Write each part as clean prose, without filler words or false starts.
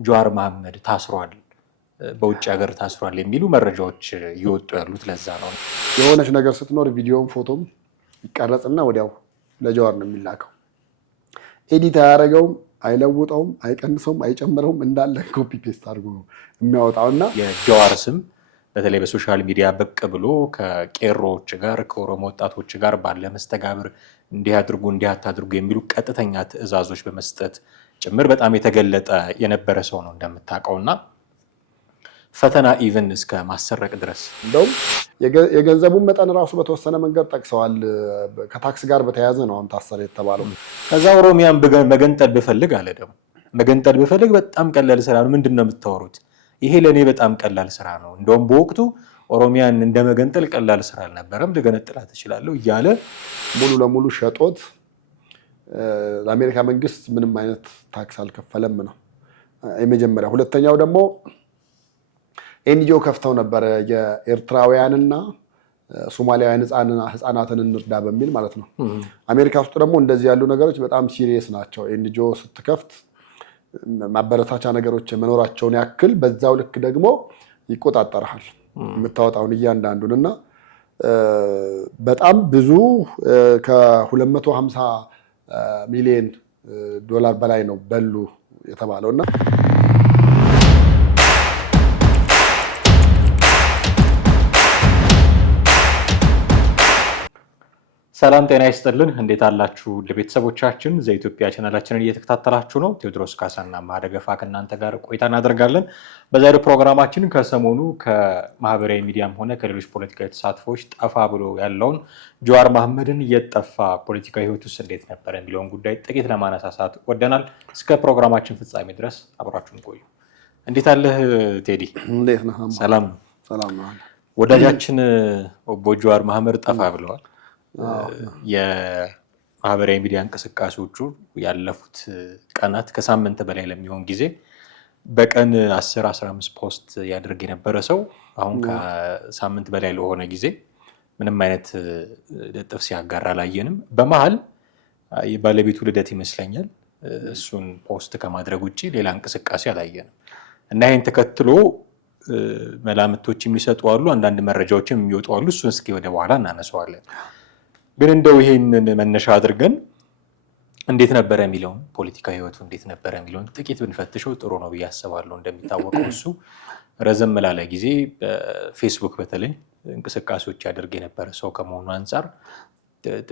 ጀዋር መሐመድ ታስሯል በውጭ ሀገር ታስሯል የሚሉ መረጃዎች ይወጡ ያሉት ለዛ ነው። የሆነች ነገር ስትኖር ቪዲዮም ፎቶም ይቀረጽና ወዲያው ለጀዋር ነው የሚላከው። ኤዲት አያደርገውም፣ አይለውጠውም፣ አይቀንሰውም፣ አይጨምረውም እንዳለ ኮፒ ፔስት አድርጎ የሚያወጣውና የጀዋር ስም በተለይ በሶሻል ሚዲያ ብቅ ብሎ ከቄሮዎች ጋር ከኦሮሞ ወጣቶች ጋር ባለ መስተጋብር እንዲህ አድርጉ እንዲህ አታድርጉ የሚሉ ቀጥተኛ ትዕዛዞች በመስጠት ጭምር በጣም የተገለጠ የነበረ ሰው ነው እንደምታውቀውና ፈተና ኢቭን እስከ ማሰረቅ ድረስ እንደውም የገንዘቡን መጠን ራሱ በተወሰነ መንገድ ጠቅሰዋል። ከታክስ ጋር በተያያዘ ነው አሁን ታሰረ የተባለው። ከዛ ኦሮሚያን መገንጠል ብፈልግ አለ ደግሞ መገንጠል ብፈልግ በጣም ቀላል ስራ ነው። ምንድን ነው የምታወሩት? ይሄ ለእኔ በጣም ቀላል ስራ ነው። እንደውም በወቅቱ ኦሮሚያን እንደመገንጠል ቀላል ስራ አልነበረም፣ ልገነጥላት እችላለሁ እያለ ሙሉ ለሙሉ ሸጦት ለአሜሪካ መንግስት ምንም አይነት ታክስ አልከፈለም ነው የመጀመሪያ። ሁለተኛው ደግሞ ኤንጂኦ ከፍተው ነበረ የኤርትራውያንና ሶማሊያውያን ህፃናትን እንርዳ በሚል ማለት ነው። አሜሪካ ውስጥ ደግሞ እንደዚህ ያሉ ነገሮች በጣም ሲሪየስ ናቸው። ኤንጂኦ ስትከፍት ማበረታቻ ነገሮች መኖራቸውን ያክል በዛው ልክ ደግሞ ይቆጣጠራል የምታወጣውን እያንዳንዱን እና በጣም ብዙ ከ250 ሚሊዮን ዶላር በላይ ነው በሉ የተባለው እና ሰላም ጤና ይስጥልን። እንዴት አላችሁ? ለቤተሰቦቻችን ዘኢትዮጵያ ቻናላችንን እየተከታተላችሁ ነው። ቴዎድሮስ ካሳና ማደገፋ ከእናንተ ጋር ቆይታ እናደርጋለን። በዛሬው ፕሮግራማችን ከሰሞኑ ከማህበራዊ ሚዲያም ሆነ ከሌሎች ፖለቲካዊ ተሳትፎች ጠፋ ብሎ ያለውን ጀዋር መሐመድን የጠፋ ፖለቲካዊ ህይወት ውስጥ እንዴት ነበር የሚለውን ጉዳይ ጥቂት ለማነሳሳት ወደናል። እስከ ፕሮግራማችን ፍጻሜ ድረስ አብራችሁን ቆዩ። እንዴት አለህ ቴዲ? እንዴት ነህ? ሰላም ነው። ወዳጃችን ኦቦ ጀዋር መሐመድ ጠፋ ብለዋል። የማህበራዊ ሚዲያ እንቅስቃሴዎቹ ያለፉት ቀናት ከሳምንት በላይ ለሚሆን ጊዜ በቀን 10-15 ፖስት ያደርግ የነበረ ሰው አሁን ከሳምንት በላይ ለሆነ ጊዜ ምንም አይነት ልጥፍ ሲያጋራ አላየንም። በመሀል የባለቤቱ ልደት ይመስለኛል እሱን ፖስት ከማድረግ ውጭ ሌላ እንቅስቃሴ አላየንም እና ይህን ተከትሎ መላምቶች የሚሰጡ አሉ፣ አንዳንድ መረጃዎችም የሚወጡ አሉ። እሱን እስኪ ወደ በኋላ እናነሳዋለን። ግን እንደው ይሄንን መነሻ አድርገን እንዴት ነበረ የሚለውን ፖለቲካ ህይወቱ እንዴት ነበረ የሚለውን ጥቂት ብንፈትሸው ጥሩ ነው ብዬ አስባለሁ። እንደሚታወቀው እሱ ረዘም ላለ ጊዜ በፌስቡክ በተለይ እንቅስቃሴዎች ያደርግ የነበረ ሰው ከመሆኑ አንጻር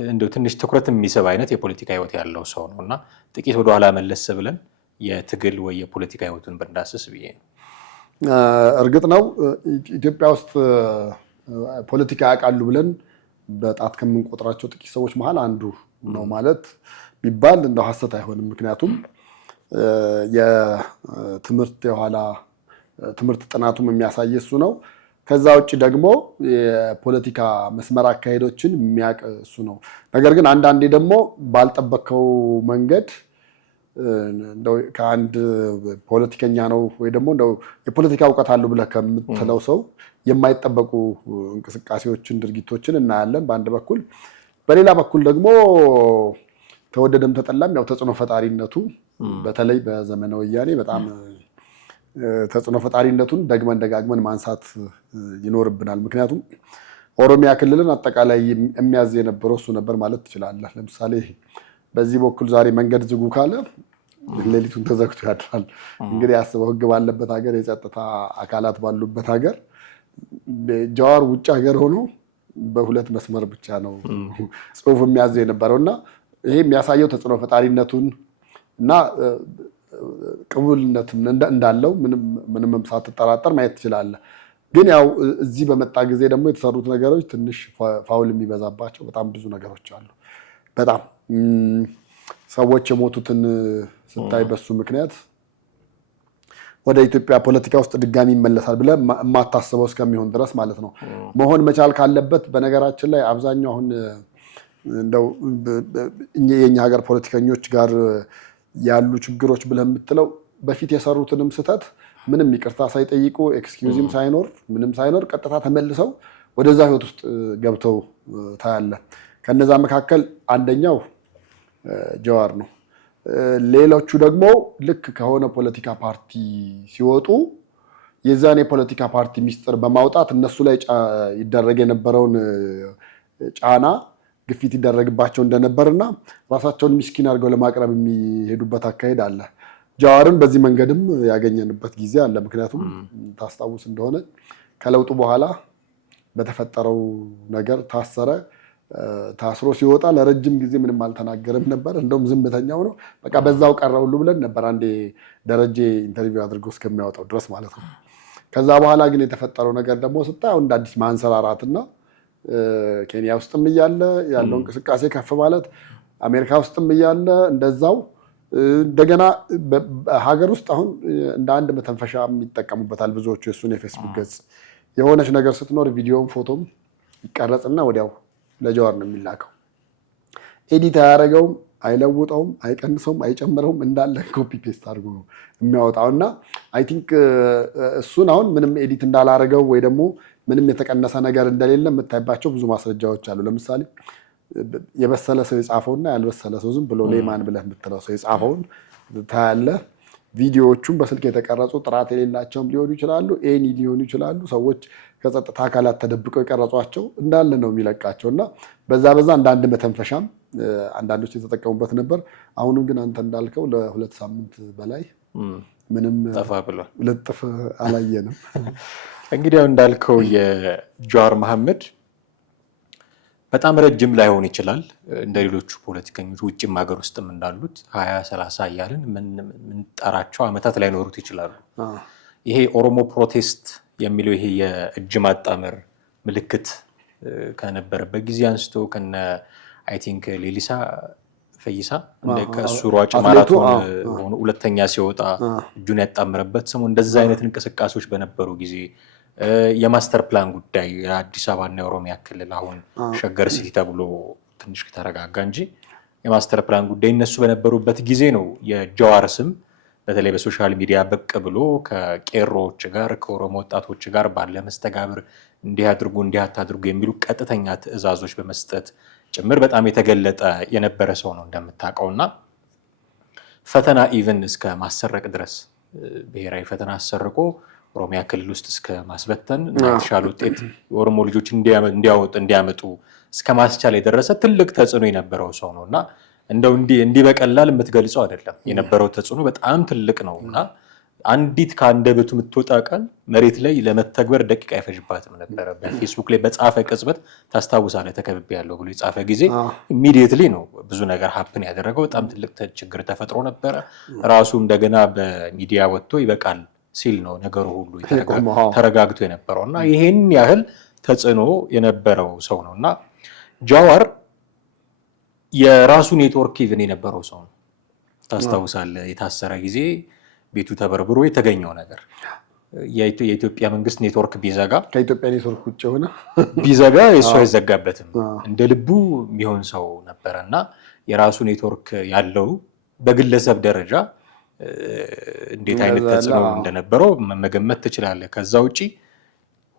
እንደው ትንሽ ትኩረት የሚስብ አይነት የፖለቲካ ህይወት ያለው ሰው ነው እና ጥቂት ወደኋላ መለስ ብለን የትግል ወይ የፖለቲካ ህይወቱን ብንዳስስ ብዬ ነው። እርግጥ ነው ኢትዮጵያ ውስጥ ፖለቲካ ያውቃሉ ብለን በጣት ከምንቆጥራቸው ጥቂት ሰዎች መሃል አንዱ ነው ማለት ቢባል እንደው ሐሰት አይሆንም። ምክንያቱም የትምህርት የኋላ ትምህርት ጥናቱም የሚያሳይ እሱ ነው። ከዛ ውጭ ደግሞ የፖለቲካ መስመር አካሄዶችን የሚያውቅ እሱ ነው። ነገር ግን አንዳንዴ ደግሞ ባልጠበቀው መንገድ እንደው ከአንድ ፖለቲከኛ ነው ወይ ደግሞ እንደው የፖለቲካ እውቀት አለው ብለህ ከምትለው ሰው የማይጠበቁ እንቅስቃሴዎችን ድርጊቶችን እናያለን በአንድ በኩል። በሌላ በኩል ደግሞ ተወደደም ተጠላም ያው ተጽዕኖ ፈጣሪነቱ በተለይ በዘመነ ወያኔ በጣም ተጽዕኖ ፈጣሪነቱን ደጋግመን ማንሳት ይኖርብናል። ምክንያቱም ኦሮሚያ ክልልን አጠቃላይ የሚያዝ የነበረው እሱ ነበር ማለት ትችላለህ። ለምሳሌ በዚህ በኩል ዛሬ መንገድ ዝጉ ካለ ሌሊቱን ተዘግቶ ያድራል። እንግዲህ አስበው፣ ህግ ባለበት ሀገር፣ የጸጥታ አካላት ባሉበት ሀገር ጀዋር ውጭ ሀገር ሆኖ በሁለት መስመር ብቻ ነው ጽሁፍ የሚያዝ የነበረው እና ይሄ የሚያሳየው ተጽዕኖ ፈጣሪነቱን እና ቅቡልነትም እንዳለው ምንም ሳትጠራጠር ማየት ትችላለህ። ግን ያው እዚህ በመጣ ጊዜ ደግሞ የተሰሩት ነገሮች ትንሽ ፋውል የሚበዛባቸው በጣም ብዙ ነገሮች አሉ። በጣም ሰዎች የሞቱትን ስታይ በሱ ምክንያት ወደ ኢትዮጵያ ፖለቲካ ውስጥ ድጋሚ ይመለሳል ብለህ የማታስበው እስከሚሆን ድረስ ማለት ነው። መሆን መቻል ካለበት በነገራችን ላይ አብዛኛው አሁን እንደው የኛ ሀገር ፖለቲከኞች ጋር ያሉ ችግሮች ብለህ የምትለው በፊት የሰሩትንም ስህተት ምንም ይቅርታ ሳይጠይቁ ኤክስኪውዝም ሳይኖር ምንም ሳይኖር ቀጥታ ተመልሰው ወደዛ ህይወት ውስጥ ገብተው ታያለህ። ከነዛ መካከል አንደኛው ጀዋር ነው። ሌሎቹ ደግሞ ልክ ከሆነ ፖለቲካ ፓርቲ ሲወጡ የዛን የፖለቲካ ፓርቲ ሚስጥር በማውጣት እነሱ ላይ ይደረግ የነበረውን ጫና ግፊት ይደረግባቸው እንደነበርና ራሳቸውን ሚስኪን አድርገው ለማቅረብ የሚሄዱበት አካሄድ አለ። ጃዋርን በዚህ መንገድም ያገኘንበት ጊዜ አለ። ምክንያቱም ታስታውስ እንደሆነ ከለውጡ በኋላ በተፈጠረው ነገር ታሰረ። ታስሮ ሲወጣ ለረጅም ጊዜ ምንም አልተናገረም ነበር። እንደውም ዝምተኛው ነው። በቃ በዛው ቀረ ሁሉ ብለን ነበር አንዴ ደረጀ ኢንተርቪው አድርጎ እስከሚያወጣው ድረስ ማለት ነው። ከዛ በኋላ ግን የተፈጠረው ነገር ደግሞ ስታይ እንደ አዲስ ማንሰራራትና ኬንያ ውስጥም እያለ ያለው እንቅስቃሴ ከፍ ማለት፣ አሜሪካ ውስጥም እያለ እንደዛው እንደገና ሀገር ውስጥ አሁን እንደ አንድ መተንፈሻ ይጠቀሙበታል ብዙዎቹ የእሱን የፌስቡክ ገጽ። የሆነች ነገር ስትኖር ቪዲዮም ፎቶም ይቀረጽና ወዲያው ለጃዋር ነው የሚላከው። ኤዲት አያደርገውም፣ አይለውጠውም፣ አይቀንሰውም፣ አይጨምረውም። እንዳለ ኮፒ ፔስት አድርጎ የሚያወጣው እና አይ ቲንክ እሱን አሁን ምንም ኤዲት እንዳላረገው ወይ ደግሞ ምንም የተቀነሰ ነገር እንደሌለ የምታይባቸው ብዙ ማስረጃዎች አሉ። ለምሳሌ የበሰለ ሰው የጻፈውና ያልበሰለ ሰው ዝም ብሎ ሌማን ብለህ የምትለው ሰው የጻፈውን ታያለህ። ቪዲዮዎቹም በስልክ የተቀረጹ ጥራት የሌላቸውም ሊሆኑ ይችላሉ፣ ኤኒ ሊሆኑ ይችላሉ። ሰዎች ከጸጥታ አካላት ተደብቀው የቀረጿቸው እንዳለ ነው የሚለቃቸው እና በዛ እንዳንድ መተንፈሻም አንዳንዶች የተጠቀሙበት ነበር። አሁንም ግን አንተ እንዳልከው ለ2 ሳምንት በላይ ምንም ልጥፍ አላየንም። እንግዲህ እንዳልከው የጃዋር መሐመድ በጣም ረጅም ላይሆን ይችላል እንደ ሌሎቹ ፖለቲከኞች ውጭም ሀገር ውስጥም እንዳሉት 20-30 እያልን የምንጠራቸው ዓመታት ላይኖሩት ይችላሉ። ይሄ ኦሮሞ ፕሮቴስት የሚለው ይሄ የእጅ ማጣመር ምልክት ከነበረበት ጊዜ አንስቶ ከነ አይ ቲንክ ሌሊሳ ፈይሳ ከእሱ ሯጭ ማራቶን ሆኖ ሁለተኛ ሲወጣ እጁን ያጣመረበት ሰሞን እንደዛ አይነት እንቅስቃሴዎች በነበሩ ጊዜ የማስተር ፕላን ጉዳይ የአዲስ አበባና የኦሮሚያ ክልል አሁን ሸገር ሲቲ ተብሎ ትንሽ ተረጋጋ እንጂ የማስተር ፕላን ጉዳይ እነሱ በነበሩበት ጊዜ ነው የጃዋር ስም በተለይ በሶሻል ሚዲያ ብቅ ብሎ ከቄሮዎች ጋር ከኦሮሞ ወጣቶች ጋር ባለ መስተጋብር እንዲህ አድርጉ እንዲህ አታድርጉ የሚሉ ቀጥተኛ ትዕዛዞች በመስጠት ጭምር በጣም የተገለጠ የነበረ ሰው ነው እንደምታውቀውና ፈተና ኢቭን እስከ ማሰረቅ ድረስ ብሔራዊ ፈተና አሰርቆ ኦሮሚያ ክልል ውስጥ እስከ ማስበተን እና የተሻለ ውጤት የኦሮሞ ልጆች እንዲያመጡ እስከ ማስቻል የደረሰ ትልቅ ተጽዕኖ የነበረው ሰው ነው እና እንደው እንዲህ በቀላል የምትገልጸው አይደለም። የነበረው ተጽዕኖ በጣም ትልቅ ነው እና አንዲት ከአንደበቱ የምትወጣ ቃል መሬት ላይ ለመተግበር ደቂቃ አይፈጅባትም ነበረ። በፌስቡክ ላይ በጻፈ ቅጽበት ታስታውሳለህ፣ ተከብቤ ያለው ብሎ የጻፈ ጊዜ ኢሚዲየትሊ ነው ብዙ ነገር ሀፕን ያደረገው። በጣም ትልቅ ችግር ተፈጥሮ ነበረ። ራሱ እንደገና በሚዲያ ወጥቶ ይበቃል ሲል ነው ነገሩ ሁሉ ተረጋግቶ የነበረው እና ይሄን ያህል ተጽዕኖ የነበረው ሰው ነው እና ጃዋር የራሱ ኔትወርክ ኢቭን የነበረው ሰው ነው። ታስታውሳለህ፣ የታሰረ ጊዜ ቤቱ ተበርብሮ የተገኘው ነገር የኢትዮጵያ መንግስት ኔትወርክ ቢዘጋ ከኢትዮጵያ ኔትወርክ ውጭ ሆነ ቢዘጋ የሱ አይዘጋበትም እንደ ልቡ የሚሆን ሰው ነበረ እና የራሱ ኔትወርክ ያለው በግለሰብ ደረጃ እንዴት አይነት ተጽዕኖ እንደነበረው መገመት ትችላለህ። ከዛ ውጪ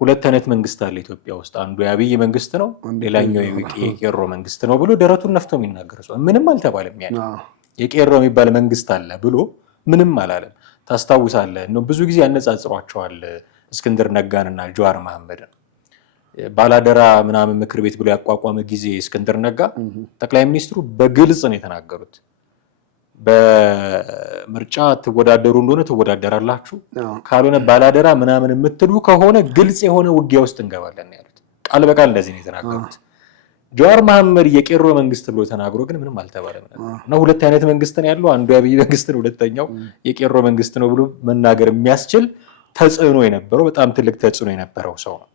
ሁለት አይነት መንግስት አለ ኢትዮጵያ ውስጥ፣ አንዱ የአብይ መንግስት ነው፣ ሌላኛው የቄሮ መንግስት ነው ብሎ ደረቱን ነፍቶ የሚናገር ሰው ምንም አልተባለም። ያኔ የቄሮ የሚባል መንግስት አለ ብሎ ምንም አላለም። ታስታውሳለህ ነው ብዙ ጊዜ ያነጻጽሯቸዋል እስክንድር ነጋንና ጃዋር መሐመድን። ባላደራ ምናምን ምክር ቤት ብሎ ያቋቋመ ጊዜ እስክንድር ነጋ ጠቅላይ ሚኒስትሩ በግልጽ ነው የተናገሩት፣ በምርጫ ትወዳደሩ እንደሆነ ትወዳደራላችሁ፣ ካልሆነ ባላደራ ምናምን የምትሉ ከሆነ ግልጽ የሆነ ውጊያ ውስጥ እንገባለን ያሉት። ቃል በቃል እንደዚህ ነው የተናገሩት። ጃዋር መሐመድ የቄሮ መንግስት ብሎ ተናግሮ ግን ምንም አልተባለም እና ሁለት አይነት መንግስት ነው ያለው፣ አንዱ የአብይ መንግስት ነው፣ ሁለተኛው የቄሮ መንግስት ነው ብሎ መናገር የሚያስችል ተጽዕኖ የነበረው በጣም ትልቅ ተጽዕኖ የነበረው ሰው ነው።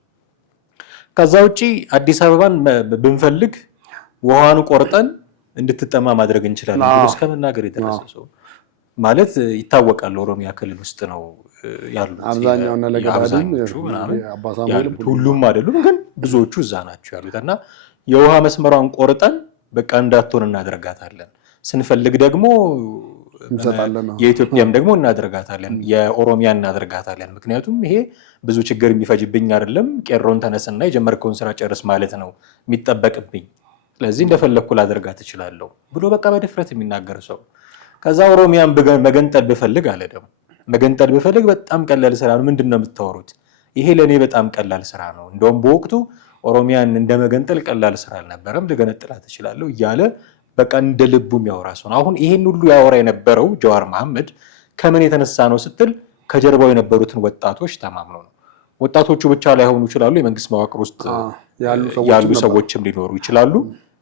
ከዛ ውጪ አዲስ አበባን ብንፈልግ ውሃን ቆርጠን እንድትጠማ ማድረግ እንችላለን ብሎ እስከ መናገር የደረሰ ሰው ማለት ይታወቃል። ኦሮሚያ ክልል ውስጥ ነው ያሉት አብዛኛውና ለገዳዲም ሁሉም አይደሉም፣ ግን ብዙዎቹ እዛ ናቸው ያሉት እና የውሃ መስመሯን ቆርጠን በቃ እንዳትሆን እናደርጋታለን፣ ስንፈልግ ደግሞ የኢትዮጵያም ደግሞ እናደርጋታለን፣ የኦሮሚያ እናደርጋታለን። ምክንያቱም ይሄ ብዙ ችግር የሚፈጅብኝ አይደለም፣ ቄሮን ተነስና የጀመርከውን ስራ ጨርስ ማለት ነው የሚጠበቅብኝ፣ ስለዚህ እንደፈለግኩ ላደርጋት እችላለሁ ብሎ በቃ በድፍረት የሚናገር ሰው ከዛ ኦሮሚያን መገንጠል ብፈልግ አለ ደግሞ መገንጠል ብፈልግ በጣም ቀላል ስራ ነው። ምንድነው የምታወሩት? ይሄ ለኔ በጣም ቀላል ስራ ነው። እንደውም በወቅቱ ኦሮሚያን እንደመገንጠል ቀላል ስራ አልነበረም፣ ልገነጥላት እችላለሁ እያለ በቃ እንደ ልቡ የሚያወራ ሰው ነው። አሁን ይሄን ሁሉ ያወራ የነበረው ጀዋር መሐመድ ከምን የተነሳ ነው ስትል ከጀርባው የነበሩትን ወጣቶች ተማምኖ ነው። ወጣቶቹ ብቻ ላይሆኑ ይችላሉ፣ የመንግስት መዋቅር ውስጥ ያሉ ሰዎችም ሊኖሩ ይችላሉ።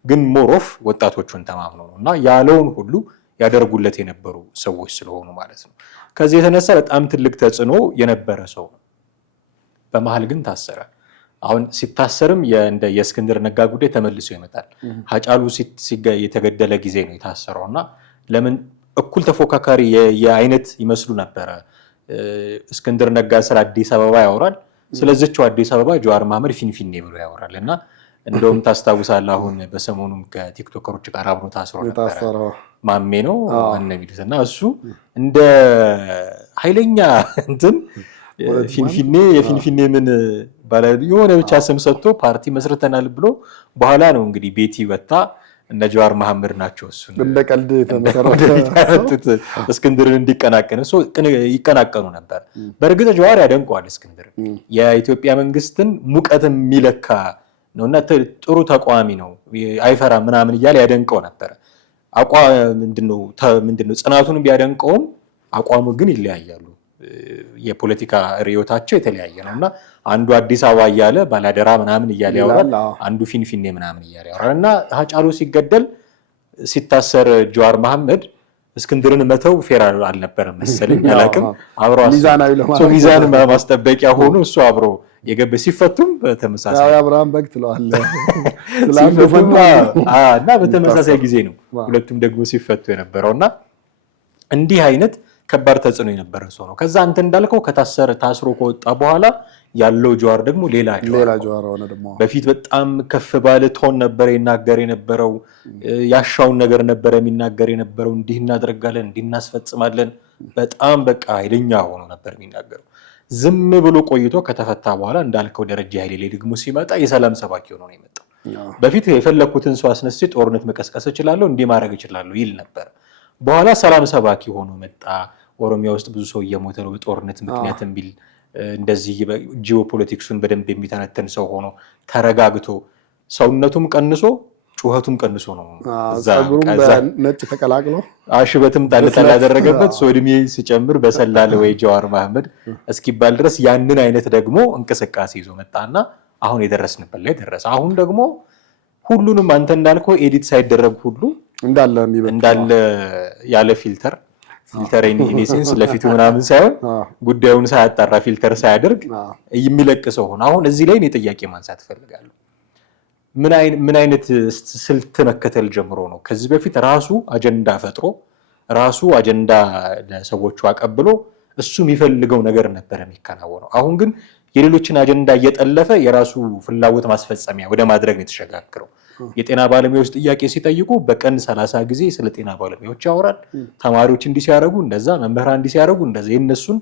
ግን ሞሮፍ ወጣቶቹን ተማምኖ ነው እና ያለውን ሁሉ ያደርጉለት የነበሩ ሰዎች ስለሆኑ ማለት ነው። ከዚህ የተነሳ በጣም ትልቅ ተጽዕኖ የነበረ ሰው ነው። በመሀል ግን ታሰረ። አሁን ሲታሰርም እንደ የእስክንድር ነጋ ጉዳይ ተመልሶ ይመጣል። ሀጫሉ የተገደለ ጊዜ ነው የታሰረው እና ለምን እኩል ተፎካካሪ የአይነት ይመስሉ ነበረ። እስክንድር ነጋ ስለ አዲስ አበባ ያወራል፣ ስለዚችው አዲስ አበባ ጀዋር መሐመድ ፊንፊኔ ብሎ ያወራል እና እንደውም ታስታውሳለህ አሁን በሰሞኑም ከቲክቶከሮች ጋር አብሮ ታስሮ ነበረ። ማሜ ነው የሚሉት እና እሱ እንደ ኃይለኛ እንትን ፊንፊኔ የፊንፊኔ ምን የሆነ ብቻ ስም ሰጥቶ ፓርቲ መስርተናል ብሎ በኋላ ነው እንግዲህ ቤቲ ወጣ እነ ጀዋር መሐመድ ናቸው እሱ እንደ ቀልድ የተመሰረቱት እስክንድርን እንዲቀናቀን ይቀናቀኑ ነበር። በእርግጥ ጀዋር ያደንቀዋል እስክንድር የኢትዮጵያ መንግስትን ሙቀት የሚለካ ነውና ጥሩ ተቋሚ ነው አይፈራ ምናምን እያለ ያደንቀው ነበር። ምንድነው ጽናቱን ቢያደንቀውም አቋሙ ግን ይለያያሉ። የፖለቲካ ርዕዮታቸው የተለያየ ነውና አንዱ አዲስ አበባ እያለ ባላደራ ምናምን እያለ ያወራል፣ አንዱ ፊንፊኔ ምናምን እያለ ያወራል። እና ሀጫሉ ሲገደል ሲታሰር ጀዋር መሐመድ እስክንድርን መተው ፌር አልነበረም መሰለኝ አላውቅም። አብሮ ሚዛን ማስጠበቂያ ሆኖ እሱ አብሮ የገበ ሲፈቱም በተመሳሳይ አብርሃም በግ ትለዋለህ እና በተመሳሳይ ጊዜ ነው ሁለቱም ደግሞ ሲፈቱ የነበረውና እንዲህ አይነት ከባድ ተጽዕኖ የነበረ ሰው ነው። ከዛ አንተ እንዳልከው ታስሮ ከወጣ በኋላ ያለው ጀዋር ደግሞ ሌላ ጀዋር ሆነ። ደግሞ በፊት በጣም ከፍ ባለ ቶን ነበር ይናገር የነበረው፣ ያሻውን ነገር ነበር የሚናገር የነበረው። እንዲህ እናደርጋለን፣ እንዲህ እናስፈጽማለን፣ በጣም በቃ ኃይለኛ ሆኖ ነበር የሚናገረው። ዝም ብሎ ቆይቶ ከተፈታ በኋላ እንዳልከው ደረጃ ኃይሌ ላይ ደግሞ ሲመጣ የሰላም ሰባኪ ሆኖ ነው የመጣው። በፊት የፈለኩትን ሰው አስነስቼ ጦርነት መቀስቀስ እችላለሁ፣ እንዲህ ማድረግ እችላለሁ ይል ነበር። በኋላ ሰላም ሰባኪ ሆኖ መጣ። ኦሮሚያ ውስጥ ብዙ ሰው እየሞተ ነው በጦርነት ምክንያት ቢል እንደዚህ ጂኦፖለቲክሱን በደንብ የሚተነተን ሰው ሆኖ ተረጋግቶ ሰውነቱም ቀንሶ ጩኸቱም ቀንሶ ነው ነጭ ተቀላቅሎ ሽበትም ጣል ያደረገበት ሰው እድሜ ሲጨምር በሰላለ ወይ ጀዋር መሐመድ እስኪባል ድረስ ያንን አይነት ደግሞ እንቅስቃሴ ይዞ መጣና አሁን የደረስንበት ላይ ደረሰ። አሁን ደግሞ ሁሉንም አንተ እንዳልከው ኤዲት ሳይደረግ ሁሉ እንዳለ ያለ ፊልተር ኢኔሴንስ ለፊቱ ምናምን ሳይሆን ጉዳዩን ሳያጣራ ፊልተር ሳያደርግ የሚለቅ ሰው ሆነ። አሁን እዚህ ላይ እኔ ጥያቄ ማንሳት እፈልጋለሁ። ምን አይነት ስልት መከተል ጀምሮ ነው? ከዚህ በፊት ራሱ አጀንዳ ፈጥሮ ራሱ አጀንዳ ለሰዎቹ አቀብሎ እሱ የሚፈልገው ነገር ነበር የሚከናወነው። አሁን ግን የሌሎችን አጀንዳ እየጠለፈ የራሱ ፍላጎት ማስፈጸሚያ ወደ ማድረግ ነው የተሸጋገረው። የጤና ባለሙያዎች ጥያቄ ሲጠይቁ በቀን 30 ጊዜ ስለ ጤና ባለሙያዎች ያወራል። ተማሪዎች እንዲህ ሲያደርጉ እንደዛ፣ መምህራን እንዲህ ሲያደርጉ እንደዛ። የነሱን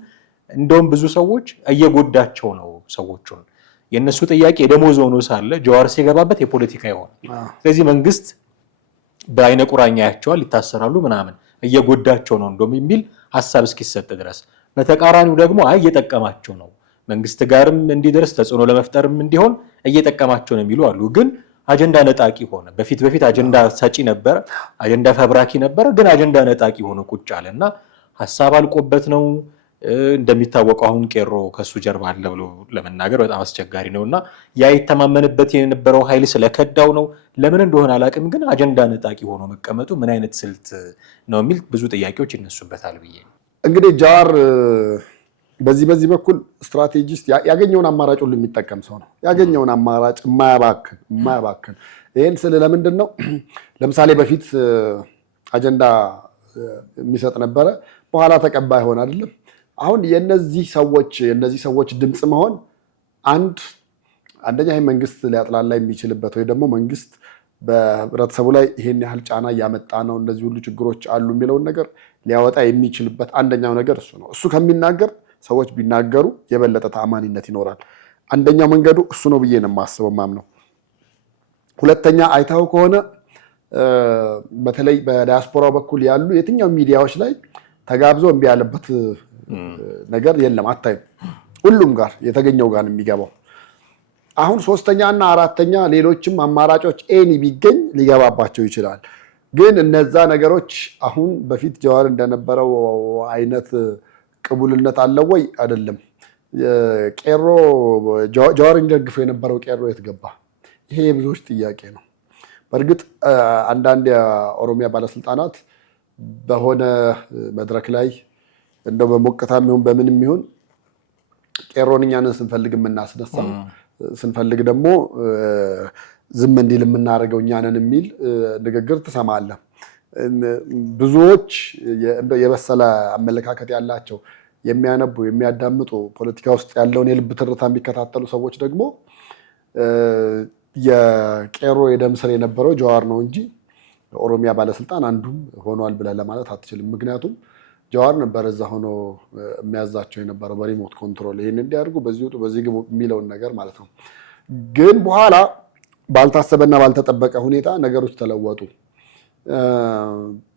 እንደውም ብዙ ሰዎች እየጎዳቸው ነው ሰዎቹን። የነሱ ጥያቄ የደሞዝ ሆኖ ሳለ ጀዋር ሲገባበት የፖለቲካ ይሆናል። ስለዚህ መንግስት በአይነ ቁራኛ ያቸዋል፣ ይታሰራሉ ምናምን፣ እየጎዳቸው ነው እንደውም የሚል ሀሳብ እስኪሰጥ ድረስ። በተቃራኒው ደግሞ እየጠቀማቸው ነው መንግስት ጋርም እንዲደርስ ተጽዕኖ ለመፍጠርም እንዲሆን እየጠቀማቸው ነው የሚሉ አሉ። ግን አጀንዳ ነጣቂ ሆነ። በፊት አጀንዳ ሰጪ ነበረ፣ አጀንዳ ፈብራኪ ነበረ። ግን አጀንዳ ነጣቂ ሆነ ቁጭ አለ እና ሀሳብ አልቆበት ነው። እንደሚታወቀው አሁን ቄሮ ከሱ ጀርባ አለ ብሎ ለመናገር በጣም አስቸጋሪ ነው እና ያ የተማመንበት የነበረው ኃይል ስለከዳው ነው። ለምን እንደሆነ አላውቅም። ግን አጀንዳ ነጣቂ ሆኖ መቀመጡ ምን አይነት ስልት ነው የሚል ብዙ ጥያቄዎች ይነሱበታል ብዬ ነው። እንግዲህ ጀዋር በዚህ በኩል ስትራቴጂስት ያገኘውን አማራጭ ሁሉ የሚጠቀም ሰው ነው። ያገኘውን አማራጭ የማያባክን ይህን ስል ለምንድን ነው? ለምሳሌ በፊት አጀንዳ የሚሰጥ ነበረ፣ በኋላ ተቀባይ ሆነ አይደለም። አሁን የነዚህ ሰዎች ድምፅ መሆን አንደኛ ይህ መንግስት ሊያጥላላ የሚችልበት ወይ ደግሞ መንግስት በህብረተሰቡ ላይ ይሄን ያህል ጫና እያመጣ ነው፣ እንደዚህ ሁሉ ችግሮች አሉ የሚለውን ነገር ሊያወጣ የሚችልበት አንደኛው ነገር እሱ ነው። እሱ ከሚናገር ሰዎች ቢናገሩ የበለጠ ተአማኒነት ይኖራል። አንደኛው መንገዱ እሱ ነው ብዬ ነው የማስበው ማምነው። ሁለተኛ አይታው ከሆነ በተለይ በዲያስፖራው በኩል ያሉ የትኛው ሚዲያዎች ላይ ተጋብዞ እምቢ ያለበት ነገር የለም፣ አታይም። ሁሉም ጋር የተገኘው ጋር የሚገባው። አሁን ሶስተኛ እና አራተኛ ሌሎችም አማራጮች ኤኒ ቢገኝ ሊገባባቸው ይችላል። ግን እነዛ ነገሮች አሁን በፊት ጀዋር እንደነበረው አይነት ቅቡልነት አለው ወይ? አይደለም። ቄሮ ጀዋር እንደግፈው የነበረው ቄሮ የት ገባ? ይሄ የብዙዎች ጥያቄ ነው። በእርግጥ አንዳንድ የኦሮሚያ ባለስልጣናት በሆነ መድረክ ላይ እንደው በሞቅታም ይሁን በምንም ይሁን ቄሮን እኛንን ስንፈልግ የምናስነሳው ስንፈልግ ደግሞ ዝም እንዲል የምናደርገው እኛንን የሚል ንግግር ትሰማለህ። ብዙዎች የበሰለ አመለካከት ያላቸው የሚያነቡ የሚያዳምጡ ፖለቲካ ውስጥ ያለውን የልብ ትርታ የሚከታተሉ ሰዎች ደግሞ የቄሮ የደም ስር የነበረው ጀዋር ነው እንጂ የኦሮሚያ ባለስልጣን አንዱም ሆኗል ብለህ ለማለት አትችልም። ምክንያቱም ጀዋር ነበር እዛ ሆኖ የሚያዛቸው የነበረው በሪሞት ኮንትሮል፣ ይህን እንዲያደርጉ በዚህ ውጡ በዚህ ግቡ የሚለውን ነገር ማለት ነው። ግን በኋላ ባልታሰበና ባልተጠበቀ ሁኔታ ነገሮች ተለወጡ።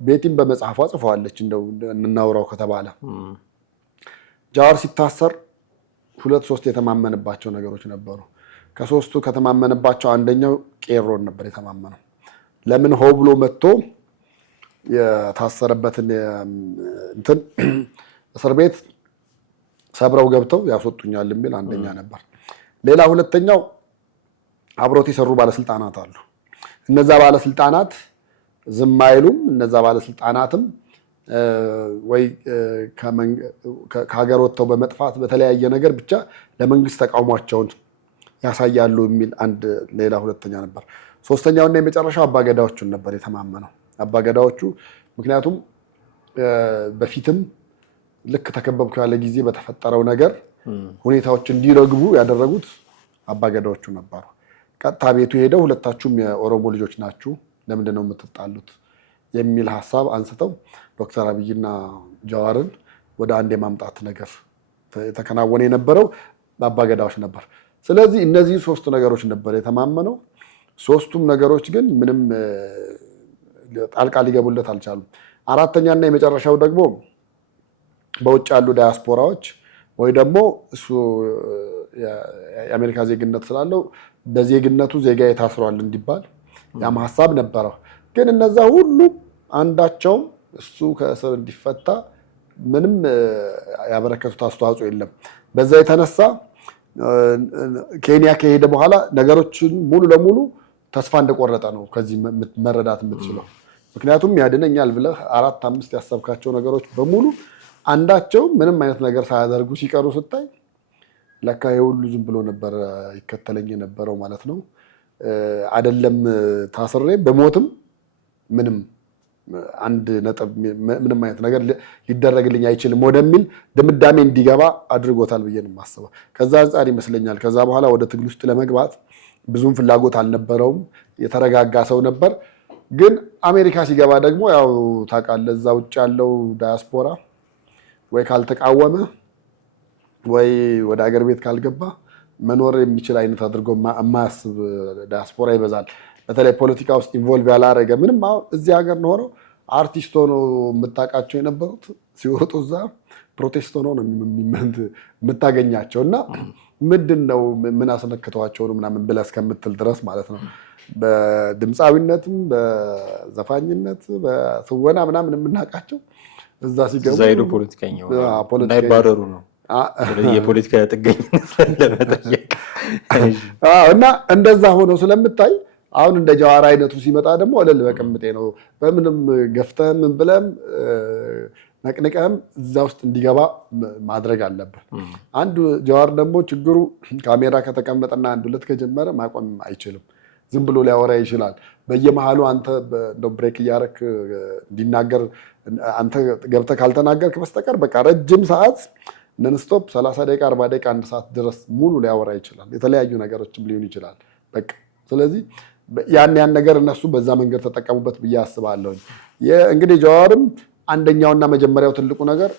ቤቲም በመጽሐፏ ጽፈዋለች። እንደው እናውራው ከተባለ ጀዋር ሲታሰር 2-3 የተማመንባቸው ነገሮች ነበሩ። ከ3ቱ ከተማመንባቸው አንደኛው ቄሮን ነበር የተማመነው። ለምን ሆ ብሎ መጥቶ የታሰረበትን እንትን እስር ቤት ሰብረው ገብተው ያስወጡኛል የሚል አንደኛ ነበር። ሌላ ሁለተኛው አብሮት የሰሩ ባለስልጣናት አሉ። እነዛ ባለስልጣናት ዝም አይሉም። እነዛ ባለስልጣናትም ወይ ከሀገር ወጥተው በመጥፋት በተለያየ ነገር ብቻ ለመንግስት ተቃውሟቸውን ያሳያሉ የሚል አንድ ሌላ ሁለተኛ ነበር። ሶስተኛውና የመጨረሻው አባገዳዎቹን ነበር የተማመነው። አባገዳዎቹ ምክንያቱም በፊትም ልክ ተከበብኩ ያለ ጊዜ በተፈጠረው ነገር ሁኔታዎች እንዲረግቡ ያደረጉት አባገዳዎቹ ነበሩ። ቀጥታ ቤቱ ሄደው ሁለታችሁም የኦሮሞ ልጆች ናችሁ፣ ለምንድን ነው የምትጣሉት የሚል ሀሳብ አንስተው ዶክተር አብይና ጀዋርን ወደ አንድ የማምጣት ነገር የተከናወነ የነበረው በአባገዳዎች ነበር። ስለዚህ እነዚህ 3 ነገሮች ነበር የተማመነው። 3ቱም ነገሮች ግን ምንም ጣልቃ ሊገቡለት አልቻሉም። አራተኛና የመጨረሻው ደግሞ በውጭ ያሉ ዳያስፖራዎች ወይ ደግሞ እሱ የአሜሪካ ዜግነት ስላለው በዜግነቱ ዜጋ ታስሯል እንዲባል ያም ሀሳብ ነበረው። ግን እነዛ ሁሉ አንዳቸውም እሱ ከእስር እንዲፈታ ምንም ያበረከቱት አስተዋጽኦ የለም። በዛ የተነሳ ኬንያ ከሄደ በኋላ ነገሮችን ሙሉ ለሙሉ ተስፋ እንደቆረጠ ነው ከዚህ መረዳት የምትችለው። ምክንያቱም ያድነኛል ብለህ 4-5 ያሰብካቸው ነገሮች በሙሉ አንዳቸው ምንም አይነት ነገር ሳያደርጉ ሲቀሩ ስታይ ለካ የሁሉ ዝም ብሎ ነበር ይከተለኝ የነበረው ማለት ነው። አይደለም ታስሬ በሞትም ምንም አንድ ነጥብ ምንም አይነት ነገር ሊደረግልኝ አይችልም ወደሚል ድምዳሜ እንዲገባ አድርጎታል ብዬ ነው የማስበው። ከዛ አንጻር ይመስለኛል ከዛ በኋላ ወደ ትግል ውስጥ ለመግባት ብዙም ፍላጎት አልነበረውም። የተረጋጋ ሰው ነበር። ግን አሜሪካ ሲገባ ደግሞ ያው ታውቃለህ፣ እዛ ውጭ ያለው ዳያስፖራ ወይ ካልተቃወመ ወይ ወደ ሀገር ቤት ካልገባ መኖር የሚችል አይነት አድርጎ የማያስብ ዳያስፖራ ይበዛል። በተለይ ፖለቲካ ውስጥ ኢንቮልቭ ያላረገ ምንም አሁን እዚህ ሀገር ኖሮ አርቲስት ሆኖ የምታውቃቸው የነበሩት ሲወጡ እዛ ፕሮቴስት ሆኖ ነው የምታገኛቸው። እና ምንድን ነው ምን አስነክተዋቸው ነው ምናምን ብለህ እስከምትል ድረስ ማለት ነው። በድምፃዊነትም በዘፋኝነት በትወና ምናምን የምናውቃቸው እዛ ሲገቡ ዛይዶ ፖለቲከኛው እንዳይባረሩ ነው የፖለቲካ ጥገኝነት ለመጠየቅ እና እንደዛ ሆኖ ስለምታይ አሁን እንደ ጀዋር አይነቱ ሲመጣ ደግሞ እልል በቅምጤ ነው። በምንም ገፍተህም ምን ብለህም ነቅንቀህም እዛ ውስጥ እንዲገባ ማድረግ አለብህ። አንዱ ጀዋር ደግሞ ችግሩ ካሜራ ከተቀመጠና 1-2 ከጀመረ ማቆም አይችልም። ዝም ብሎ ሊያወራ ይችላል። በየመሃሉ አንተ ብሬክ እያደረክ እንዲናገር አንተ ገብተህ ካልተናገርክ በስተቀር በቃ ረጅም ሰዓት ነንስቶፕ 30 ደቂቃ 40 ደቂቃ 1 ሰዓት ድረስ ሙሉ ሊያወራ ይችላል። የተለያዩ ነገሮችም ሊሆን ይችላል። በቃ ስለዚህ ያን ነገር እነሱ በዛ መንገድ ተጠቀሙበት ብዬ አስባለሁ። እንግዲህ ጀዋርም አንደኛውና መጀመሪያው ትልቁ ነገር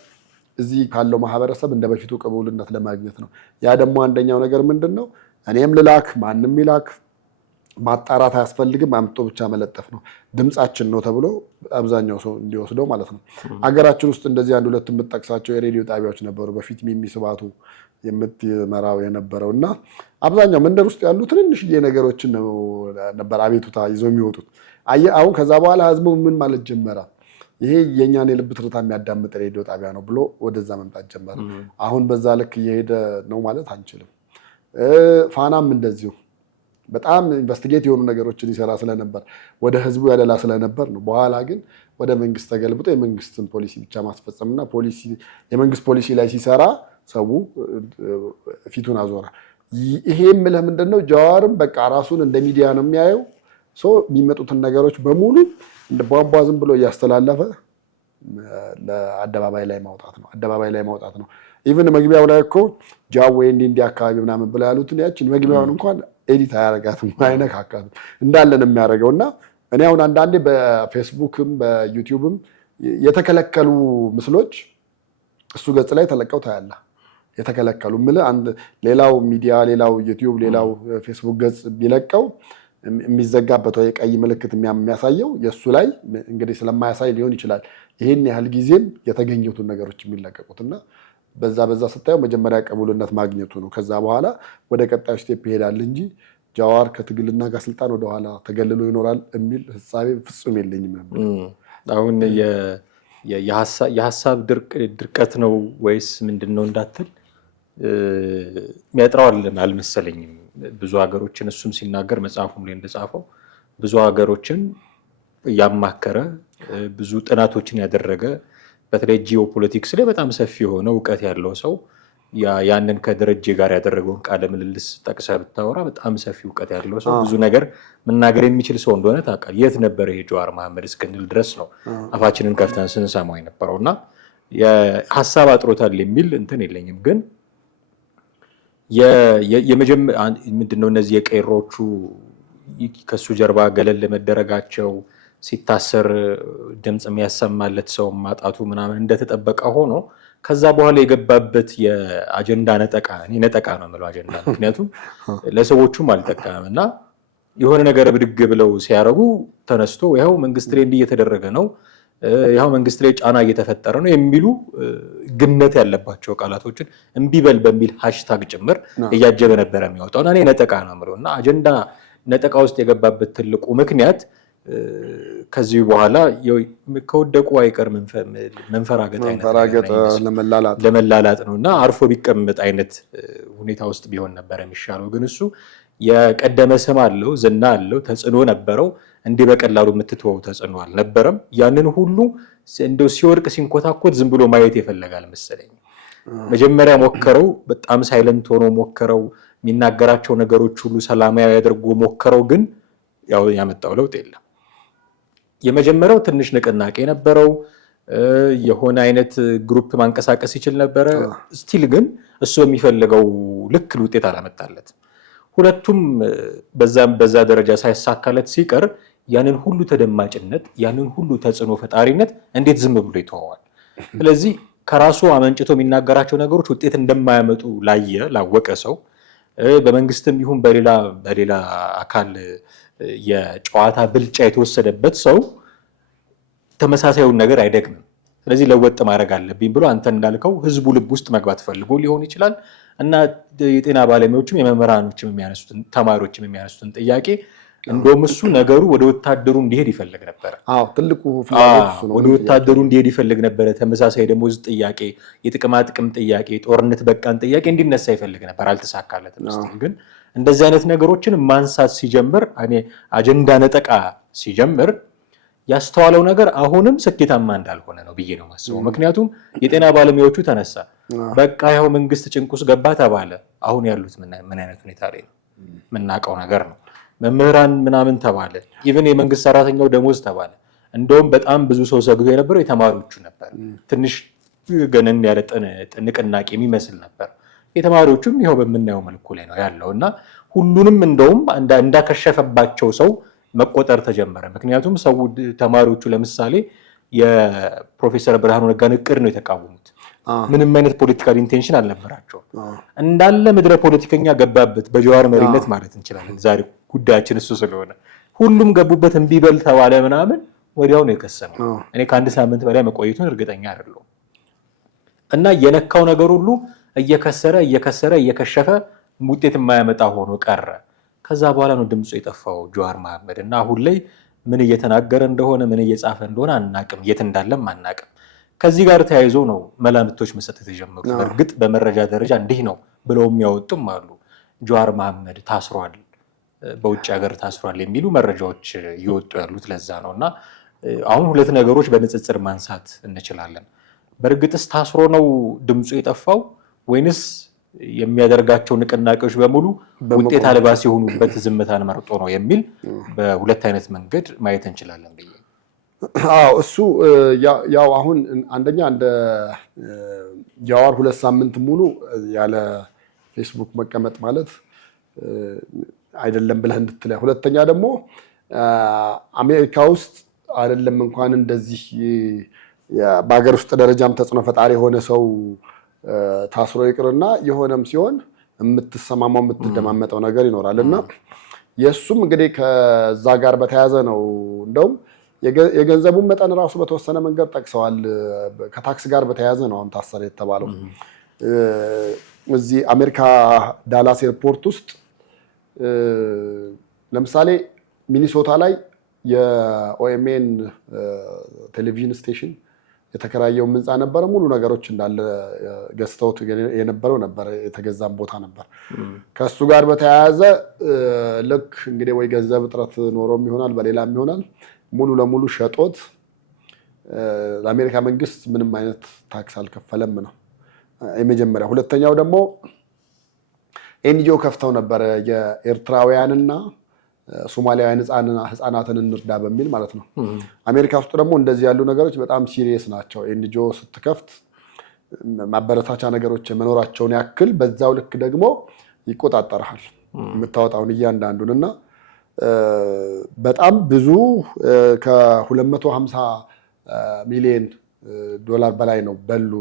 እዚህ ካለው ማህበረሰብ እንደ በፊቱ ቅቡልነት ለማግኘት ነው። ያ ደግሞ አንደኛው ነገር ምንድን ነው? እኔም ልላክ ማንም ይላክ ማጣራት አያስፈልግም፣ አምጦ ብቻ መለጠፍ ነው። ድምጻችን ነው ተብሎ አብዛኛው ሰው እንዲወስደው ማለት ነው። አገራችን ውስጥ እንደዚህ አንድ ሁለት የምትጠቅሳቸው የሬዲዮ ጣቢያዎች ነበሩ በፊት ሚሚ ስባቱ የምትመራው የነበረው እና አብዛኛው መንደር ውስጥ ያሉ ትንንሽዬ ነገሮችን ነበር አቤቱታ ይዘው የሚወጡት። አሁን ከዛ በኋላ ህዝቡ ምን ማለት ጀመረ? ይሄ የኛን የልብ ትርታ የሚያዳምጥ ሬዲዮ ጣቢያ ነው ብሎ ወደዛ መምጣት ጀመረ። አሁን በዛ ልክ እየሄደ ነው ማለት አንችልም። ፋናም እንደዚሁ በጣም ኢንቨስቲጌት የሆኑ ነገሮችን ይሰራ ስለነበር ወደ ህዝቡ ያደላ ስለነበር ነው። በኋላ ግን ወደ መንግስት ተገልብጦ የመንግስትን ፖሊሲ ብቻ ማስፈጸምና የመንግስት ፖሊሲ ላይ ሲሰራ ሰው ፊቱን አዞራ። ይሄ የምልህ ምንድነው ጃዋርም በቃ ራሱን እንደ ሚዲያ ነው የሚያየው። የሚመጡትን ነገሮች በሙሉ እንደ ቧንቧ ዝም ብሎ እያስተላለፈ ለአደባባይ ላይ ማውጣት ነው። ኢቭን መግቢያው ላይ እኮ ጃዌ እንዲህ አካባቢ ምናምን ብለው ያሉትን ያችን መግቢያውን እንኳን ኤዲት አያረጋትም፣ አይነካካትም እንዳለን የሚያደርገው እና እኔ አሁን አንዳንዴ በፌስቡክም በዩቲዩብም የተከለከሉ ምስሎች እሱ ገጽ ላይ ተለቀው ታያለ። የተከለከሉ ሌላው ሚዲያ ሌላው ዩቲዩብ ሌላው ፌስቡክ ገጽ ቢለቀው የሚዘጋበት ወይ ቀይ ምልክት የሚያሳየው የሱ ላይ እንግዲህ ስለማያሳይ ሊሆን ይችላል ይሄን ያህል ጊዜም የተገኙትን ነገሮች የሚለቀቁትና በዛ ስታየው መጀመሪያ ቀቡልነት ማግኘቱ ነው። ከዛ በኋላ ወደ ቀጣዩ ስቴፕ ይሄዳል እንጂ ጃዋር ከትግልና ከስልጣን ወደኋላ ተገልሎ ይኖራል የሚል ህሳቤ ፍጹም የለኝም ነበር። አሁን የሀሳብ ድርቀት ነው ወይስ ምንድነው እንዳትል የሚያጥራው አልመሰለኝም። ብዙ ሀገሮችን እሱም ሲናገር መጽሐፉም ላይ እንደጻፈው ብዙ ሀገሮችን ያማከረ ብዙ ጥናቶችን ያደረገ በተለይ ጂኦፖለቲክስ ላይ በጣም ሰፊ የሆነ እውቀት ያለው ሰው ያንን ከደረጀ ጋር ያደረገውን ቃለ ምልልስ ጠቅሰህ ብታወራ በጣም ሰፊ እውቀት ያለው ሰው ብዙ ነገር መናገር የሚችል ሰው እንደሆነ ታውቃለህ። የት ነበር ይሄ ጃዋር መሐመድ እስክንል ድረስ ነው አፋችንን ከፍተን ስንሰማው የነበረውና ሀሳብ አጥሮታል የሚል እንትን የለኝም። ግን ምንድነው እነዚህ የቀይሮቹ ከሱ ጀርባ ገለል ለመደረጋቸው ሲታሰር ድምጽ የሚያሰማለት ሰው ማጣቱ ምናምን እንደተጠበቀ ሆኖ ከዛ በኋላ የገባበት የአጀንዳ ነጠቃ ነው የምለው አጀንዳ። ምክንያቱም ለሰዎቹም አልጠቀመም እና የሆነ ነገር ብድግ ብለው ሲያረጉ ተነስቶ ይኸው መንግስት ላይ እንዲህ እየተደረገ ነው፣ ይኸው መንግስት ላይ ጫና እየተፈጠረ ነው የሚሉ ግነት ያለባቸው ቃላቶችን እምቢበል በሚል ሃሽታግ ጭምር እያጀበ ነበረ የሚያወጣው እና እኔ ነጠቃ ነው የምለው እና አጀንዳ ነጠቃ ውስጥ የገባበት ትልቁ ምክንያት ከዚህ በኋላ ከወደቁ አይቀር መንፈራገጥ ለመላላጥ ነው እና አርፎ ቢቀመጥ አይነት ሁኔታ ውስጥ ቢሆን ነበር የሚሻለው። ግን እሱ የቀደመ ስም አለው፣ ዝና አለው፣ ተጽዕኖ ነበረው። እንዲህ በቀላሉ የምትተወው ተጽዕኖ አልነበረም። ያንን ሁሉ እንደው ሲወድቅ ሲንኮታኮት ዝም ብሎ ማየት ይፈልጋል መሰለኝ። መጀመሪያ ሞከረው፣ በጣም ሳይለንት ሆኖ ሞከረው፣ የሚናገራቸው ነገሮች ሁሉ ሰላማዊ ያደርጎ ሞከረው። ግን ያው ያመጣው ለውጥ የለም። የመጀመሪያው ትንሽ ንቅናቄ ነበረው፣ የሆነ አይነት ግሩፕ ማንቀሳቀስ ይችል ነበረ። ስቲል ግን እሱ በሚፈልገው ልክ ውጤት አላመጣለት። ሁለቱም በዛ ደረጃ ሳይሳካለት ሲቀር ያንን ሁሉ ተደማጭነት ያንን ሁሉ ተጽዕኖ ፈጣሪነት እንዴት ዝም ብሎ ይተዋዋል? ስለዚህ ከራሱ አመንጭቶ የሚናገራቸው ነገሮች ውጤት እንደማያመጡ ላወቀ ሰው በመንግስትም ይሁን በሌላ አካል የጨዋታ ብልጫ የተወሰደበት ሰው ተመሳሳዩን ነገር አይደግምም። ስለዚህ ለወጥ ማድረግ አለብኝ ብሎ አንተ እንዳልከው ህዝቡ ልብ ውስጥ መግባት ፈልጎ ሊሆን ይችላል እና የጤና ባለሙያዎችም የመምህራኖችም የሚያነሱትን ተማሪዎችም የሚያነሱትን ጥያቄ እንደውም እሱ ነገሩ ወደ ወታደሩ እንዲሄድ ይፈልግ ነበር። ትልቁ ፍላጎት እሱ ነው። ወደ ወታደሩ እንዲሄድ ይፈልግ ነበር። ተመሳሳይ ደሞዝ ጥያቄ፣ የጥቅማ ጥቅም ጥያቄ፣ ጦርነት በቃን ጥያቄ እንዲነሳ ይፈልግ ነበር። አልተሳካለትም። ግን እንደዚህ አይነት ነገሮችን ማንሳት ሲጀምር አጀንዳ ነጠቃ ሲጀምር ያስተዋለው ነገር አሁንም ስኬታማ እንዳልሆነ ነው ብዬ ነው የማስበው። ምክንያቱም የጤና ባለሙያዎቹ ተነሳ፣ በቃ ያው መንግስት ጭንቅ ውስጥ ገባ ተባለ። አሁን ያሉት ምን አይነት ሁኔታ ላይ ነው የምናውቀው ነገር ነው። መምህራን ምናምን ተባለ፣ ኢቭን የመንግስት ሰራተኛው ደሞዝ ተባለ። እንደውም በጣም ብዙ ሰው ሰግቶ የነበረው የተማሪዎቹ ነበር። ትንሽ ገነን ያለ ንቅናቄ የሚመስል ነበር። የተማሪዎቹም ይኸው በምናየው መልኩ ላይ ነው ያለው እና ሁሉንም እንደውም እንዳከሸፈባቸው ሰው መቆጠር ተጀመረ። ምክንያቱም ተማሪዎቹ ለምሳሌ የፕሮፌሰር ብርሃኑ ነጋን እቅድ ነው የተቃወሙት። ምንም አይነት ፖለቲካል ኢንቴንሽን አልነበራቸውም። እንዳለ ምድረ ፖለቲከኛ ገባበት በጀዋር መሪነት ማለት እንችላለን። ዛሬ ጉዳያችን እሱ ስለሆነ ሁሉም ገቡበት እምቢ በል ተባለ ምናምን ወዲያው ነው የከሰመው። እኔ ከአንድ ሳምንት በላይ መቆየቱን እርግጠኛ አይደለሁም። እና የነካው ነገር ሁሉ እየከሰረ እየከሸፈ ውጤት የማያመጣ ሆኖ ቀረ። ከዛ በኋላ ነው ድምፁ የጠፋው ጀዋር መሐመድ። እና አሁን ላይ ምን እየተናገረ እንደሆነ ምን እየጻፈ እንደሆነ አናቅም፣ የት እንዳለም አናቅም። ከዚህ ጋር ተያይዞ ነው መላምቶች መሰጠት የጀመሩት። በእርግጥ በመረጃ ደረጃ እንዲህ ነው ብለው የሚያወጡም አሉ። ጀዋር መሐመድ ታስሯል፣ በውጭ ሀገር ታስሯል የሚሉ መረጃዎች እየወጡ ያሉት ለዛ ነው። እና አሁን ሁለት ነገሮች በንጽጽር ማንሳት እንችላለን። በእርግጥስ ታስሮ ነው ድምፁ የጠፋው ወይንስ የሚያደርጋቸው ንቅናቄዎች በሙሉ ውጤት አልባ ሲሆኑበት ዝምታን መርጦ ነው የሚል በሁለት አይነት መንገድ ማየት እንችላለን ብዬ። አዎ እሱ ያው አሁን አንደኛ እንደ ጀዋር 2 ሳምንት ሙሉ ያለ ፌስቡክ መቀመጥ ማለት አይደለም ብለህ እንድትለ፣ ሁለተኛ ደግሞ አሜሪካ ውስጥ አይደለም እንኳን እንደዚህ በሀገር ውስጥ ደረጃም ተጽዕኖ ፈጣሪ የሆነ ሰው ታስሮ ይቅርና የሆነም ሲሆን የምትሰማማው የምትደማመጠው ነገር ይኖራል። እና የእሱም እንግዲህ ከዛ ጋር በተያያዘ ነው። እንደውም የገንዘቡን መጠን ራሱ በተወሰነ መንገድ ጠቅሰዋል። ከታክስ ጋር በተያያዘ ነው አሁን ታሰረ የተባለው። እዚህ አሜሪካ ዳላስ ኤርፖርት ውስጥ ለምሳሌ ሚኒሶታ ላይ የኦኤምኤን ቴሌቪዥን ስቴሽን የተከራየው ህንፃ ነበረ። ሙሉ ነገሮች እንዳለ ገዝተውት የነበረው ነበር፣ የተገዛም ቦታ ነበር። ከሱ ጋር በተያያዘ ልክ እንግዲህ ወይ ገንዘብ እጥረት ኖሮም ይሆናል በሌላም ይሆናል ሙሉ ለሙሉ ሸጦት ለአሜሪካ መንግስት ምንም አይነት ታክስ አልከፈለም ነው የመጀመሪያ። ሁለተኛው ደግሞ ኤንጂኦ ከፍተው ነበረ የኤርትራውያንና ሶማሊያውያን ህፃናትን እንርዳ በሚል ማለት ነው። አሜሪካ ውስጥ ደግሞ እንደዚህ ያሉ ነገሮች በጣም ሲሪየስ ናቸው። ኤንጂኦ ስትከፍት ማበረታቻ ነገሮች መኖራቸውን ያክል በዛው ልክ ደግሞ ይቆጣጠራል የምታወጣውን እያንዳንዱን። እና በጣም ብዙ ከ250 ሚሊዮን ዶላር በላይ ነው በሉ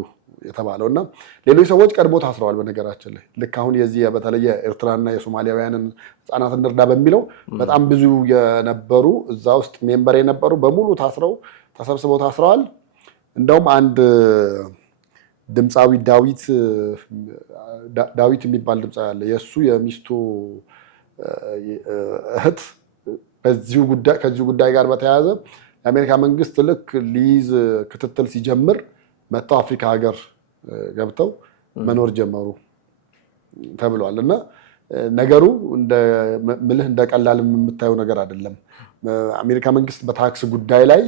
የተባለው። እና ሌሎች ሰዎች ቀድሞ ታስረዋል። በነገራችን ላይ ልክ አሁን የዚህ በተለየ ኤርትራና የሶማሊያውያንን ህፃናት እንርዳ በሚለው በጣም ብዙ የነበሩ እዛ ውስጥ ሜምበር የነበሩ በሙሉ ታስረው ተሰብስበው ታስረዋል። እንደውም አንድ ድምፃዊ ዳዊት የሚባል ድምፃዊ አለ። የእሱ የሚስቱ እህት ከዚሁ ጉዳይ ጋር በተያያዘ የአሜሪካ መንግስት ልክ ሊይዝ ክትትል ሲጀምር መጥተው አፍሪካ ሀገር ገብተው መኖር ጀመሩ ተብሏል። እና ነገሩ ምልህ እንደቀላል የምታየው ነገር አይደለም። አሜሪካ መንግስት በታክስ ጉዳይ ላይ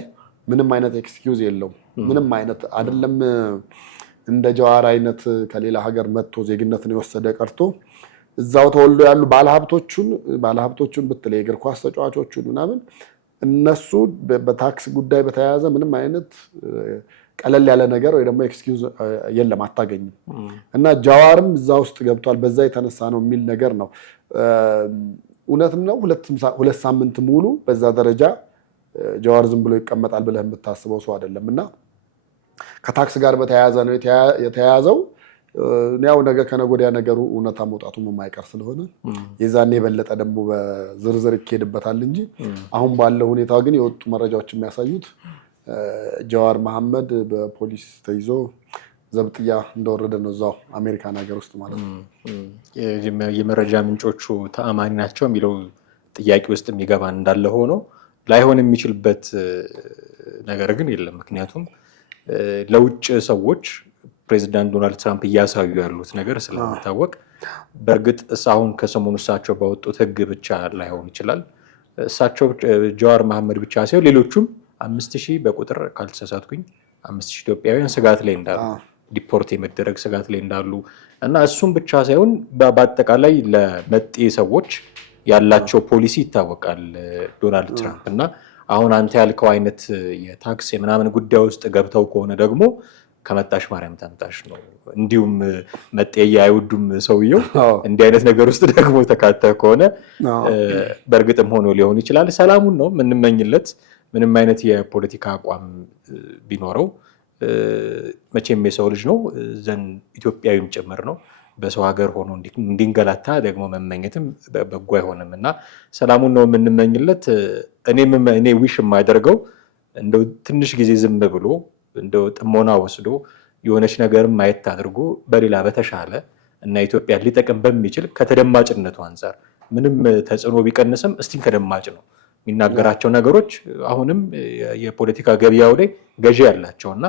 ምንም አይነት ኤክስኪውዝ የለውም። ምንም አይነት አይደለም። እንደ ጀዋር አይነት ከሌላ ሀገር መጥቶ ዜግነትን የወሰደ ቀርቶ እዛው ተወልዶ ያሉ ባለሀብቶቹን ብትል የእግር ኳስ ተጫዋቾቹን ምናምን እነሱ በታክስ ጉዳይ በተያያዘ ምንም አይነት ቀለል ያለ ነገር ወይ ደግሞ ኤክስኪውዝ የለም፣ አታገኝም። እና ጀዋርም እዛ ውስጥ ገብቷል በዛ የተነሳ ነው የሚል ነገር ነው። እውነትም ነው 2 ሳምንት ሙሉ በዛ ደረጃ ጀዋር ዝም ብሎ ይቀመጣል ብለህ የምታስበው ሰው አይደለም። እና ከታክስ ጋር በተያያዘ ነው የተያያዘው። ያው ነገ ከነገ ወዲያ ነገሩ እውነታ መውጣቱም የማይቀር ስለሆነ የዛኔ የበለጠ ደግሞ በዝርዝር ይኬድበታል እንጂ አሁን ባለው ሁኔታ ግን የወጡ መረጃዎች የሚያሳዩት ጀዋር መሐመድ በፖሊስ ተይዞ ዘብጥያ እንደወረደ ነው እዛው አሜሪካን ሀገር ውስጥ ማለት ነው። የመረጃ ምንጮቹ ተአማኒ ናቸው የሚለው ጥያቄ ውስጥ የሚገባ እንዳለ ሆኖ ላይሆን የሚችልበት ነገር ግን የለም። ምክንያቱም ለውጭ ሰዎች ፕሬዚዳንት ዶናልድ ትራምፕ እያሳዩ ያሉት ነገር ስለሚታወቅ በእርግጥ አሁን ከሰሞኑ እሳቸው ባወጡት ሕግ ብቻ ላይሆን ይችላል። እሳቸው ጀዋር መሐመድ ብቻ ሳይሆን ሌሎቹም 5,000 በቁጥር ካልተሳሳትኩኝ 5,000 ኢትዮጵያውያን ስጋት ላይ እንዳሉ ዲፖርት የመደረግ ስጋት ላይ እንዳሉ እና እሱም ብቻ ሳይሆን በአጠቃላይ ለመጤ ሰዎች ያላቸው ፖሊሲ ይታወቃል ዶናልድ ትራምፕ። እና አሁን አንተ ያልከው አይነት የታክስ የምናምን ጉዳይ ውስጥ ገብተው ከሆነ ደግሞ ከመጣሽ ማርያም ታምጣሽ ነው። እንዲሁም መጤያ አይወዱም ሰውየው። እንዲህ አይነት ነገር ውስጥ ደግሞ ተካተህ ከሆነ በእርግጥም ሆኖ ሊሆን ይችላል። ሰላሙን ነው የምንመኝለት። ምንም አይነት የፖለቲካ አቋም ቢኖረው መቼም የሰው ልጅ ነው ዘንድ ኢትዮጵያዊም ጭምር ነው። በሰው ሀገር ሆኖ እንዲንገላታ ደግሞ መመኘትም በጎ አይሆንም እና ሰላሙን ነው የምንመኝለት። እኔ ዊሽ የማደርገው እንደው ትንሽ ጊዜ ዝም ብሎ እንደው ጥሞና ወስዶ የሆነች ነገርም ማየት አድርጎ በሌላ በተሻለ እና ኢትዮጵያ ሊጠቅም በሚችል ከተደማጭነቱ አንጻር ምንም ተጽዕኖ ቢቀንስም እስቲም ተደማጭ ነው የሚናገራቸው ነገሮች አሁንም የፖለቲካ ገበያው ላይ ገዢ ያላቸው እና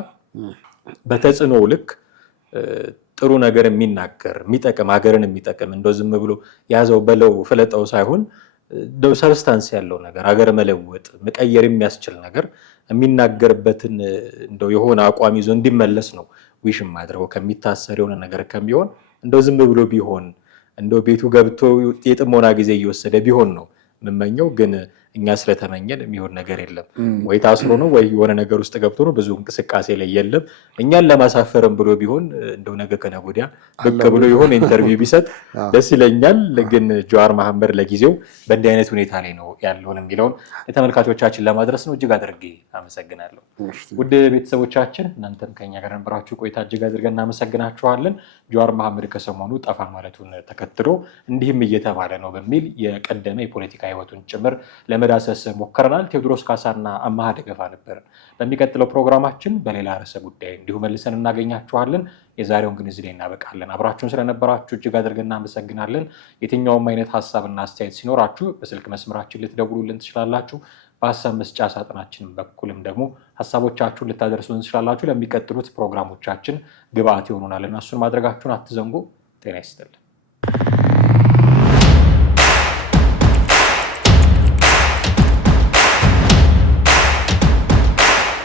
በተጽዕኖ ልክ ጥሩ ነገር የሚናገር የሚጠቅም ሀገርን የሚጠቅም እንደው ዝም ብሎ ያዘው በለው ፍለጠው ሳይሆን እንደው ሰብስታንስ ያለው ነገር ሀገር መለወጥ መቀየር የሚያስችል ነገር የሚናገርበትን እንደው የሆነ አቋም ይዞ እንዲመለስ ነው ዊሽ የማደርገው። ከሚታሰር የሆነ ነገር ከሚሆን እንደው ዝም ብሎ ቢሆን እንደው ቤቱ ገብቶ የጥሞና ጊዜ እየወሰደ ቢሆን ነው የምመኘው። ግን እኛ ስለተመኘን የሚሆን ነገር የለም። ወይ ታስሮ ነው ወይ የሆነ ነገር ውስጥ ገብቶ ነው። ብዙ እንቅስቃሴ ላይ የለም። እኛን ለማሳፈርም ብሎ ቢሆን እንደው ነገ ከነገ ወዲያ ብቅ ብሎ የሆነ ኢንተርቪው ቢሰጥ ደስ ይለኛል። ግን ጀዋር መሐመድ ለጊዜው በእንዲህ አይነት ሁኔታ ላይ ነው ያለውን የሚለውን ለተመልካቾቻችን ለማድረስ ነው። እጅግ አድርጌ አመሰግናለሁ። ውድ ቤተሰቦቻችን እናንተም ከኛ ጋር ነበራችሁ ቆይታ እጅግ አድርገን እናመሰግናችኋለን። ጀዋር መሐመድ ከሰሞኑ ጠፋ ማለቱን ተከትሎ እንዲህም እየተባለ ነው በሚል የቀደመ የፖለቲካ ህይወቱን ጭምር ለመዳሰስ ሞክረናል። ቴዎድሮስ ካሳና አማሃ ደገፋ ነበርን። በሚቀጥለው ፕሮግራማችን በሌላ ርዕሰ ጉዳይ እንዲሁ መልሰን እናገኛችኋለን። የዛሬውን ግን እዚህ ላይ እናበቃለን። አብራችሁን ስለነበራችሁ እጅግ አድርገን እናመሰግናለን። የትኛውም አይነት ሀሳብና አስተያየት ሲኖራችሁ በስልክ መስመራችን ልትደውሉልን ትችላላችሁ። በሀሳብ መስጫ ሳጥናችን በኩልም ደግሞ ሀሳቦቻችሁን ልታደርሱን ትችላላችሁ። ለሚቀጥሉት ፕሮግራሞቻችን ግብአት ይሆኑናልና እሱን ማድረጋችሁን አትዘንጉ። ጤና ይስጥልን።